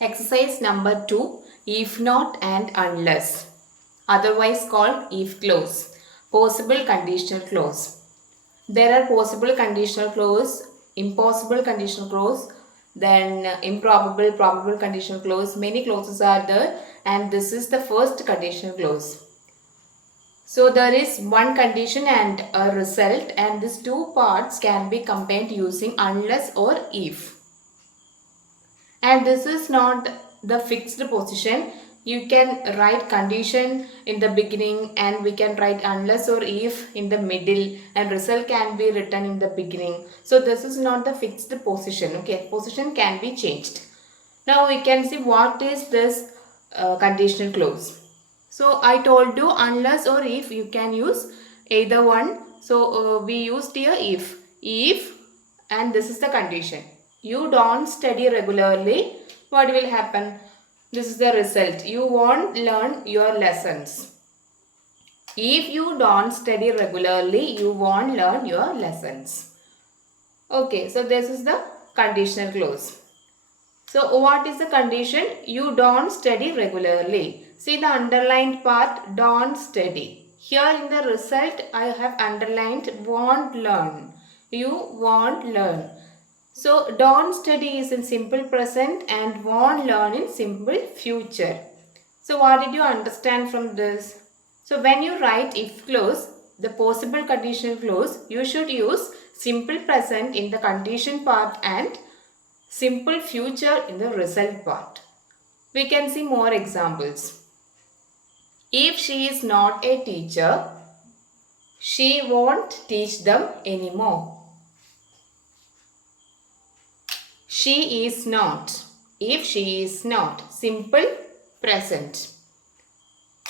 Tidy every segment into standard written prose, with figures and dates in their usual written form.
Exercise number 2, if not and unless, otherwise called if clause, possible conditional clause. There are possible conditional clause, impossible conditional clause, then improbable, probable conditional clause. Many clauses are there, and this is the first conditional clause. So there is one condition and a result, and these two parts can be combined using unless or if. And this is not the fixed position. You can write condition in the beginning, and we can write unless or if in the middle, and result can be written in the beginning. So this is not the fixed position. Okay, position can be changed. Now we can see what is this conditional clause. So I told you unless or if you can use either one. So we used here if, and this is the condition. You don't study regularly, what will happen? This is the result. You won't learn your lessons. If you don't study regularly, you won't learn your lessons. Okay, so this is the conditional clause. So what is the condition? You don't study regularly. See the underlined part, don't study. Here in the result, I have underlined won't learn. You won't learn. So don't study is in simple present and won't learn in simple future. So what did you understand from this? So when you write if clause, the possible conditional clause, you should use simple present in the condition part and simple future in the result part. We can see more examples. If she is not a teacher, she won't teach them anymore. She is not. If she is not, simple present.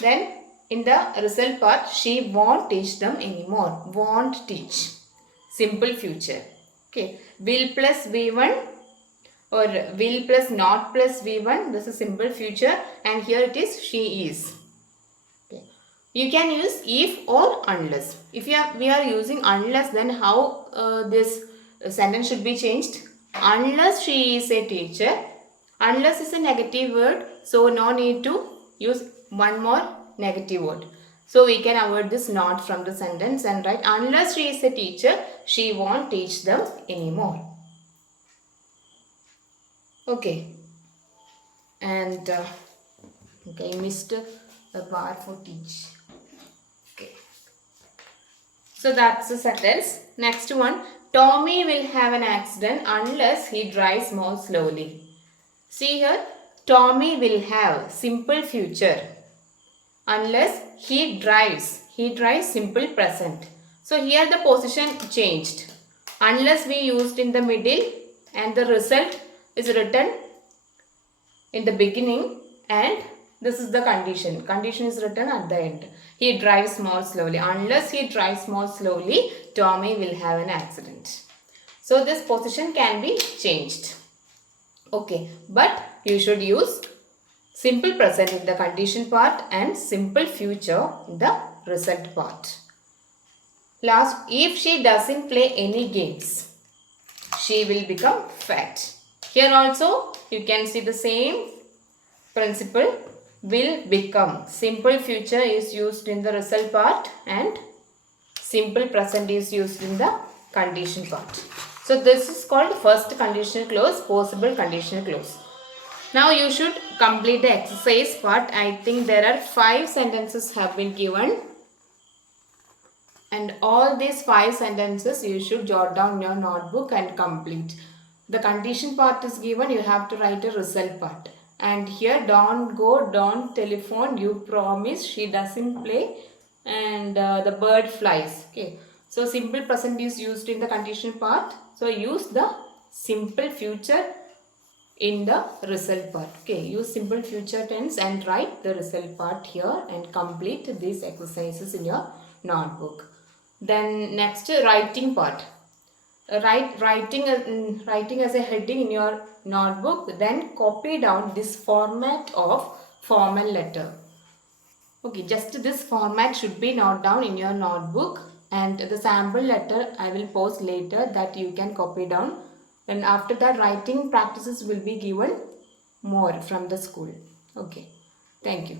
Then in the result part, she won't teach them anymore. Won't teach. Simple future. Okay. Will plus V1 or will plus not plus V1. This is simple future, and here it is she is. Okay. You can use if or unless. If we are using unless, then how this sentence should be changed? Unless she is a teacher. Unless is a negative word, so no need to use one more negative word. So we can avoid this not from the sentence and write unless she is a teacher, she won't teach them anymore. Okay. And okay, missed the bar for teach. Okay. So that's the sentence. Next one. Tommy will have an accident unless he drives more slowly. See here, Tommy will have simple future unless he drives. He drives simple present. So here the position changed. Unless we used in the middle, and the result is written in the beginning, and this is the condition. Condition is written at the end. He drives more slowly. Unless he drives more slowly, Tommy will have an accident. So this position can be changed. Okay, but you should use simple present in the condition part and simple future in the result part. Last, if she doesn't play any games, she will become fat. Here also you can see the same principle. Will become. Simple future is used in the result part and simple present is used in the condition part. So this is called first conditional clause, possible conditional clause. Now you should complete the exercise part. I think there are 5 sentences have been given. And all these 5 sentences you should jot down in your notebook and complete. The condition part is given, you have to write a result part. And here don't go, don't telephone, you promise, she doesn't play, and the bird flies. Okay. So simple present is used in the condition part. So use the simple future in the result part. Okay. Use simple future tense and write the result part here and complete these exercises in your notebook. Then next, writing part. Writing as a heading in your notebook, then copy down this format of formal letter. Okay, just this format should be noted down in your notebook, and the sample letter I will post later, that you can copy down. And after that, writing practices will be given. more from the school. Okay. Thank you.